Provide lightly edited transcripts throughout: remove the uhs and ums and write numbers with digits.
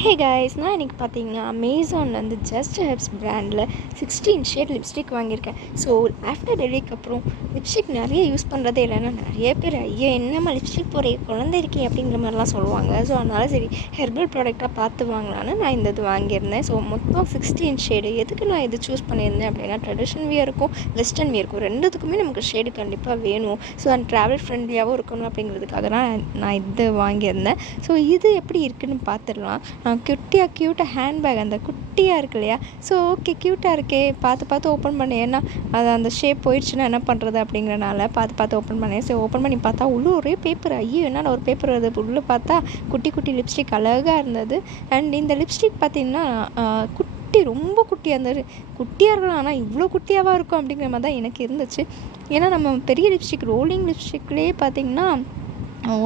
Hey guys, நான் இன்றைக்கி பார்த்தீங்கன்னா அமேசான்லேருந்து ஜஸ்ட் ஹெர்ப்ஸ் பிராண்டில் 16 ஷேட் லிப்ஸ்டிக் வாங்கியிருக்கேன். ஸோ ஆஃப்டர் டெலிவரிக்கு அப்புறம் லிப்ஸ்டிக் நிறைய யூஸ் பண்ணுறதே இல்லைன்னா நிறைய பேர் ஐயோ என்னம்மா லிப்ஸ்டிக் போகிற குழந்தை இருக்கே அப்படிங்கிற மாதிரிலாம் சொல்லுவாங்க. ஸோ அதனால் சரி ஹெர்பல் ப்ராடக்டாக பார்த்து வாங்கலான்னு நான் இந்த இது வாங்கியிருந்தேன். ஸோ மொத்தம் 16 ஷேடு. எதுக்கு நான் இது சூஸ் பண்ணியிருந்தேன் அப்படின்னா, ட்ரெடிஷ்னல் வியருக்கும் வெஸ்டர்ன் வியருக்கும் ரெண்டுத்துக்குமே நமக்கு ஷேடு கண்டிப்பாக வேணும். ஸோ அண்ட் ட்ராவல் ஃப்ரெண்ட்லியாகவும் இருக்கணும் அப்படிங்கிறதுக்காக தான் நான் இது வாங்கியிருந்தேன். ஸோ இது எப்படி இருக்குதுன்னு பார்த்துடலாம். குட்டியாக க்யூட்டாக ஹேண்ட்பேக், அந்த குட்டியாக இருக்கு இல்லையா? ஸோ ஓகே க்யூட்டாக இருக்கே, பார்த்து ஓப்பன் பண்ணேன். ஏன்னா அது அந்த ஷேப் போயிடுச்சுன்னா என்ன பண்ணுறது அப்படிங்கிறனால பார்த்து ஓப்பன் பண்ணேன். ஸோ ஓப்பன் பண்ணி பார்த்தா உள்ளே ஒரே பேப்பர். ஐயோ என்னடா ஒரு பேப்பர் வருது. உள்ளே பார்த்தா குட்டி லிப்ஸ்டிக் அழகாக இருந்தது. அண்ட் இந்த லிப்ஸ்டிக் பார்த்திங்கன்னா ரொம்ப குட்டியாக இருந்தது. குட்டியாக இருக்கலாம், ஆனால் இவ்வளோ குட்டியாகவா இருக்கும் அப்படிங்கிற மாதிரி தான் எனக்கு இருந்துச்சு. ஏன்னா நம்ம பெரிய லிப்ஸ்டிக், ரோலிங் லிப்ஸ்டிக்லேயே பார்த்திங்கன்னா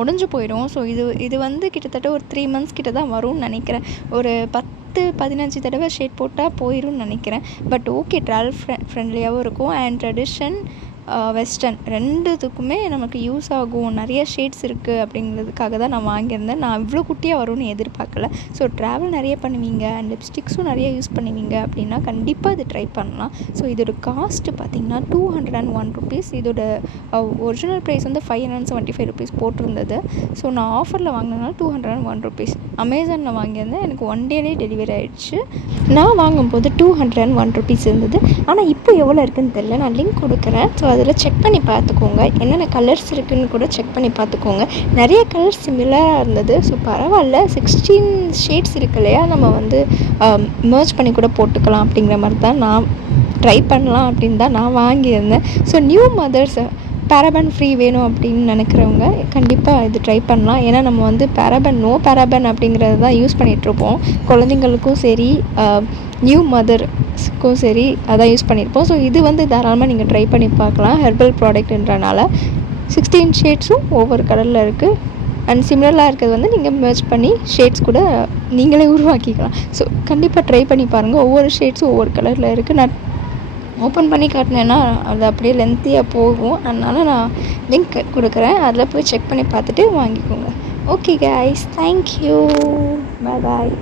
உடஞ்சி போயிடும். ஸோ இது வந்து கிட்டத்தட்ட ஒரு 3 மந்த்ஸ் கிட்ட தான் வரும்னு நினைக்கிறேன். ஒரு 10-15 தடவை ஷேட் போட்டால் போயிடும்னு நினைக்கிறேன். பட் ஓகே, ட்ராவல் ஃப்ரெண்ட்லியாகவும் இருக்கும். அண்ட் ட்ரெடிஷன் வெஸ்டர்ன் ரெண்டுத்துக்குமே நமக்கு யூஸ் ஆகும். நிறைய ஷேட்ஸ் இருக்குது அப்படிங்கிறதுக்காக தான் நான் வாங்கியிருந்தேன். நான் இவ்வளோ குட்டியாக வரும்னு எதிர்பார்க்கல. ஸோ ட்ராவல் நிறைய பண்ணுவீங்க அண்ட் லிப்ஸ்டிக்ஸும் நிறைய யூஸ் பண்ணுவீங்க அப்படின்னா கண்டிப்பாக இது ட்ரை பண்ணலாம். ஸோ இதோட காஸ்ட்டு பார்த்திங்கன்னா 201 rupees. இதோட ஒரிஜினல் ப்ரைஸ் வந்து 575 rupees போட்டிருந்தது. ஸோ நான் ஆஃபரில் வாங்கினதுனால 201 rupees. அமேசானில் வாங்கியிருந்தேன். எனக்கு 1 டேலே டெலிவரி ஆகிடுச்சு. நான் வாங்கும்போது 201 rupees இருந்தது. ஆனால் இப்போ எவ்வளோ இருக்குதுன்னு தெரியல. நான் லிங்க் கொடுக்குறேன். ஸோ அதில் செக் பண்ணி பார்த்துக்கோங்க. என்னென்ன கலர்ஸ் இருக்குதுன்னு கூட செக் பண்ணி பார்த்துக்கோங்க. நிறைய கலர்ஸ் சிமிலராக இருந்தது. ஸோ பரவாயில்ல, 16 ஷேட்ஸ் இருக்கு இல்லையா, நம்ம வந்து மர்ஜ் பண்ணி கூட போட்டுக்கலாம் அப்படிங்கிற மாதிரி தான் நான் ட்ரை பண்ணலாம் அப்படின்னு தான் நான் வாங்கியிருந்தேன். ஸோ நியூ மதர்ஸ் பேராபன் ஃப்ரீ வேணும் அப்படின்னு நினைக்கிறவங்க கண்டிப்பாக இது ட்ரை பண்ணலாம். ஏன்னா நம்ம வந்து நோ பேராபன் அப்படிங்கிறது தான் யூஸ் பண்ணிகிட்ருப்போம். குழந்தைங்களுக்கும் சரி, நியூ மதர்ஸ்க்கும் சரி அதான் யூஸ் பண்ணியிருப்போம். ஸோ இது வந்து தாராளமாக நீங்கள் ட்ரை பண்ணி பார்க்கலாம். ஹெர்பல் ப்ராடக்ட்ன்றனால 16 ஷேட்ஸும் ஒவ்வொரு கலரில் இருக்குது. அண்ட் சிமிலராக இருக்கிறது வந்து நீங்கள் மெர்ஜ் பண்ணி ஷேட்ஸ் கூட நீங்களே உருவாக்கிக்கலாம். ஸோ கண்டிப்பாக ட்ரை பண்ணி பாருங்கள். ஒவ்வொரு ஷேட்ஸும் ஒவ்வொரு கலரில் இருக்குது. நான் ஓப்பன் பண்ணி காட்டினேன்னா அது அப்படியே லென்த்தியாக போகும். அதனால் நான் லிங்க் கொடுக்குறேன். அதில் போய் செக் பண்ணி பார்த்துட்டு வாங்கிக்கோங்க. ஓகே கைஸ், தேங்க்யூ, பாய்.